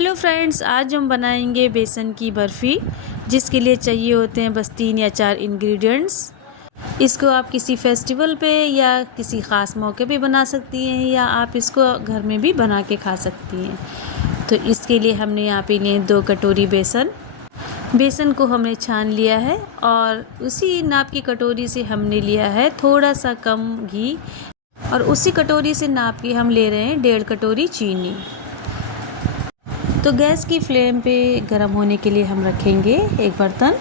Hello friends, आज हम बनाएंगे बेसन की बर्फ़ी, जिसके लिए चाहिए होते हैं बस 3 या 4 इंग्रेडिएंट्स। इसको आप किसी फेस्टिवल पे या किसी ख़ास मौके पे बना सकती हैं, या आप इसको घर में भी बना के खा सकती हैं। तो इसके लिए हमने यहाँ पे लिए 2 कटोरी बेसन। बेसन को हमने छान लिया है और उसी नाप की कटोरी से हमने लिया है थोड़ा सा कम घी, और उसी कटोरी से नाप के हम ले रहे हैं 1.5 कटोरी चीनी। तो गैस की फ्लेम पे गर्म होने के लिए हम रखेंगे एक बर्तन,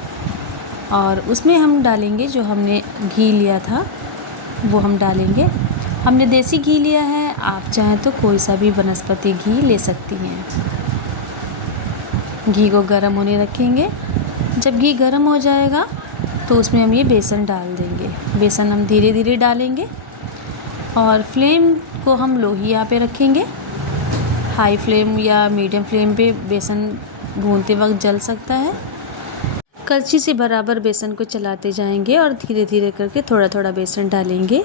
और उसमें हम डालेंगे जो हमने घी लिया था वो हम डालेंगे। हमने देसी घी लिया है, आप चाहें तो कोई सा भी वनस्पति घी ले सकती हैं। घी को गर्म होने रखेंगे। जब घी गर्म हो जाएगा तो उसमें हम ये बेसन डाल देंगे। बेसन हम धीरे धीरे डालेंगे और फ्लेम को हम लो ही यहाँ पे रखेंगे। हाई फ्लेम या मीडियम फ्लेम पे बेसन भूनते वक्त जल सकता है। कलछी से बराबर बेसन को चलाते जाएंगे और धीरे धीरे करके थोड़ा थोड़ा बेसन डालेंगे।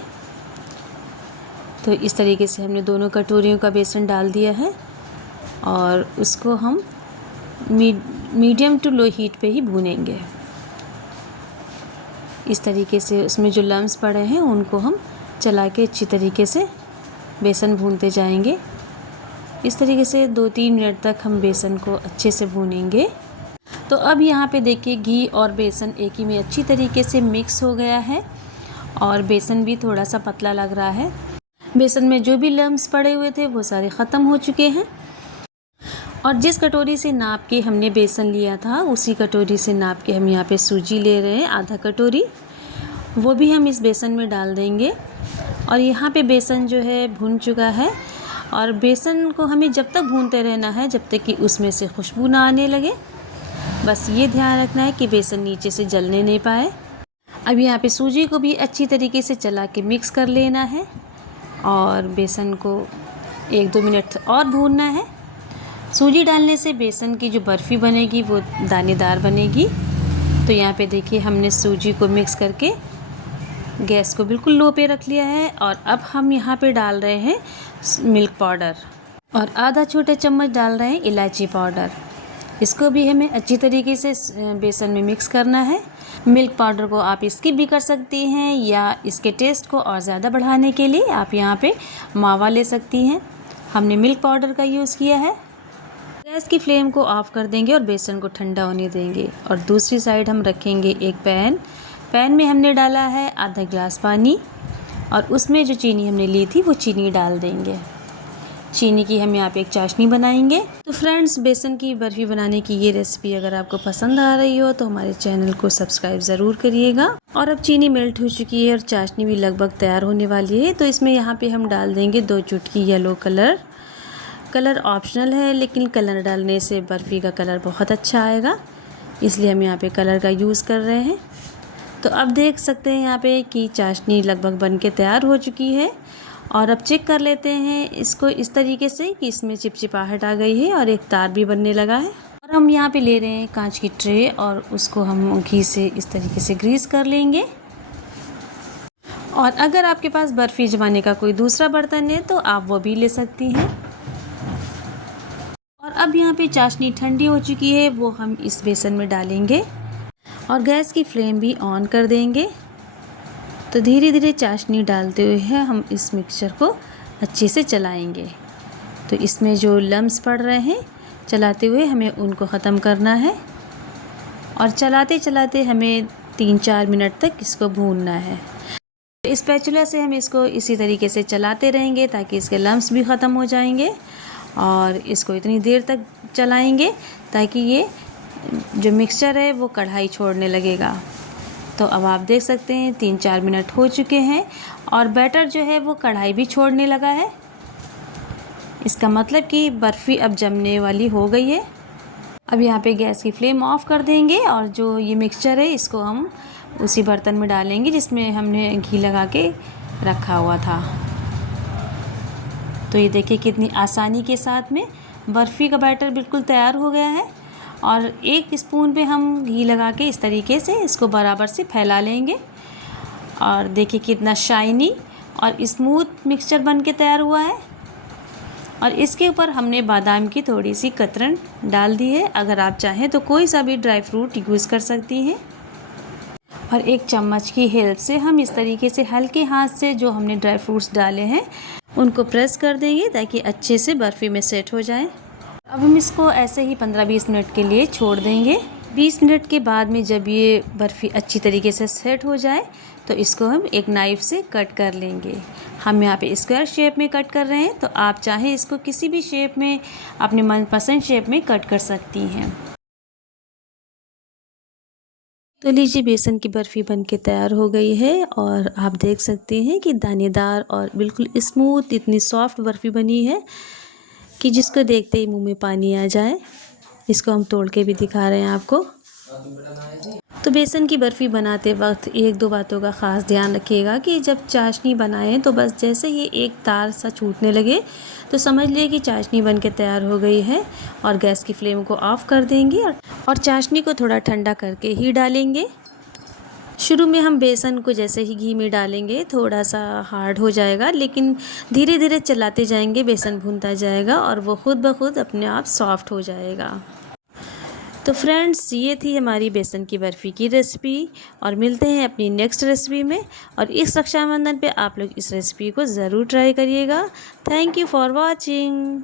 तो इस तरीके से हमने दोनों कटोरियों का बेसन डाल दिया है और उसको हम मीडियम टू लो हीट पे ही भूनेंगे। इस तरीके से उसमें जो लम्स पड़े हैं उनको हम चला के अच्छी तरीके से बेसन भूनते जाएंगे। इस तरीके से 2-3 मिनट तक हम बेसन को अच्छे से भूनेंगे। तो अब यहाँ पे देखिए घी और बेसन एक ही में अच्छी तरीके से मिक्स हो गया है और बेसन भी थोड़ा सा पतला लग रहा है। बेसन में जो भी लम्स पड़े हुए थे वो सारे ख़त्म हो चुके हैं। और जिस कटोरी से नाप के हमने बेसन लिया था उसी कटोरी से नाप के हम यहाँ पे सूजी ले रहे हैं, आधा कटोरी। वो भी हम इस बेसन में डाल देंगे। और यहाँ पे बेसन जो है भुन चुका है, और बेसन को हमें जब तक भूनते रहना है जब तक कि उसमें से खुशबू ना आने लगे। बस ये ध्यान रखना है कि बेसन नीचे से जलने नहीं पाए। अब यहाँ पे सूजी को भी अच्छी तरीके से चला के मिक्स कर लेना है और बेसन को 1-2 मिनट और भूनना है। सूजी डालने से बेसन की जो बर्फ़ी बनेगी वो दानेदार बनेगी। तो यहाँ पे देखिए हमने सूजी को मिक्स करके गैस को बिल्कुल लो पे रख लिया है। और अब हम यहाँ पे डाल रहे हैं मिल्क पाउडर, और आधा छोटा चम्मच डाल रहे हैं इलायची पाउडर। इसको भी हमें अच्छी तरीके से बेसन में मिक्स करना है। मिल्क पाउडर को आप स्किप भी कर सकती हैं, या इसके टेस्ट को और ज़्यादा बढ़ाने के लिए आप यहाँ पे मावा ले सकती हैं। हमने मिल्क पाउडर का यूज़ किया है। गैस की फ्लेम को ऑफ़ कर देंगे और बेसन को ठंडा होने देंगे। और दूसरी साइड हम रखेंगे एक पैन में हमने डाला है आधा गिलास पानी, और उसमें जो चीनी हमने ली थी वो चीनी डाल देंगे। चीनी की हम यहाँ पे एक चाशनी बनाएंगे। तो फ्रेंड्स, बेसन की बर्फ़ी बनाने की ये रेसिपी अगर आपको पसंद आ रही हो तो हमारे चैनल को सब्सक्राइब ज़रूर करिएगा। और अब चीनी मेल्ट हो चुकी है और चाशनी भी लगभग तैयार होने वाली है। तो इसमें यहाँ पे हम डाल देंगे 2 चुटकी येलो कलर। कलर ऑप्शनल है, लेकिन कलर डालने से बर्फ़ी का कलर बहुत अच्छा आएगा, इसलिए हम यहाँ पे कलर का यूज़ कर रहे हैं। तो अब देख सकते हैं यहाँ पे कि चाशनी लगभग बन के तैयार हो चुकी है। और अब चेक कर लेते हैं इसको इस तरीके से कि इसमें चिपचिपाहट आ गई है और एक तार भी बनने लगा है। और हम यहाँ पे ले रहे हैं कांच की ट्रे, और उसको हम घी से इस तरीके से ग्रीस कर लेंगे। और अगर आपके पास बर्फ़ी जमाने का कोई दूसरा बर्तन है तो आप वो भी ले सकती हैं। और अब यहाँ पे चाशनी ठंडी हो चुकी है, वो हम इस बेसन में डालेंगे और गैस की फ्लेम भी ऑन कर देंगे। तो धीरे धीरे चाशनी डालते हुए हम इस मिक्सचर को अच्छे से चलाएंगे। तो इसमें जो लम्स पड़ रहे हैं चलाते हुए हमें उनको ख़त्म करना है, और चलाते चलाते हमें 3-4 मिनट तक इसको भूनना है। इस स्पैचुला से हम इसको इसी तरीके से चलाते रहेंगे ताकि इसके लम्स भी ख़त्म हो जाएंगे, और इसको इतनी देर तक चलाएंगे ताकि ये जो मिक्सचर है वो कढ़ाई छोड़ने लगेगा। तो अब आप देख सकते हैं 3-4 मिनट हो चुके हैं और बैटर जो है वो कढ़ाई भी छोड़ने लगा है। इसका मतलब कि बर्फ़ी अब जमने वाली हो गई है। अब यहाँ पे गैस की फ्लेम ऑफ़ कर देंगे, और जो ये मिक्सचर है इसको हम उसी बर्तन में डालेंगे जिसमें हमने घी लगा के रखा हुआ था। तो ये देखिए कितनी आसानी के साथ में बर्फ़ी का बैटर बिल्कुल तैयार हो गया है। और 1 स्पून पे हम घी लगा के इस तरीके से इसको बराबर से फैला लेंगे। और देखिए कितना शाइनी और स्मूथ मिक्सचर बन के तैयार हुआ है। और इसके ऊपर हमने बादाम की थोड़ी सी कतरन डाल दी है। अगर आप चाहें तो कोई सा भी ड्राई फ्रूट यूज़ कर सकती हैं। और एक चम्मच की हेल्प से हम इस तरीके से हल्के हाथ से जो हमने ड्राई फ्रूट्स डाले हैं उनको प्रेस कर देंगे ताकि अच्छे से बर्फ़ी में सेट हो जाए। अब हम इसको ऐसे ही 15-20 मिनट के लिए छोड़ देंगे। 20 मिनट के बाद में जब ये बर्फ़ी अच्छी तरीके से सेट हो जाए तो इसको हम एक नाइफ़ से कट कर लेंगे। हम यहाँ पे स्क्वायर शेप में कट कर रहे हैं, तो आप चाहे इसको किसी भी शेप में, अपने मनपसंद शेप में कट कर सकती हैं। तो लीजिए, बेसन की बर्फ़ी बनके तैयार हो गई है और आप देख सकते हैं कि दानेदार और बिल्कुल स्मूथ, इतनी सॉफ्ट बर्फ़ी बनी है कि जिसको देखते ही मुंह में पानी आ जाए। इसको हम तोड़ के भी दिखा रहे हैं आपको। तो बेसन की बर्फ़ी बनाते वक्त एक दो बातों का ख़ास ध्यान रखिएगा कि जब चाशनी बनाएं तो बस जैसे ही एक तार सा छूटने लगे तो समझ लिए कि चाशनी बनके तैयार हो गई है और गैस की फ्लेम को ऑफ़ कर देंगे और चाशनी को थोड़ा ठंडा करके ही डालेंगे। शुरू में हम बेसन को जैसे ही घी में डालेंगे थोड़ा सा हार्ड हो जाएगा, लेकिन धीरे धीरे चलाते जाएंगे, बेसन भूनता जाएगा और वो खुद ब खुद अपने आप सॉफ्ट हो जाएगा। तो फ्रेंड्स, ये थी हमारी बेसन की बर्फ़ी की रेसिपी और मिलते हैं अपनी नेक्स्ट रेसिपी में। और इस रक्षाबंधन पे आप लोग इस रेसिपी को ज़रूर ट्राई करिएगा। Thank you for watching.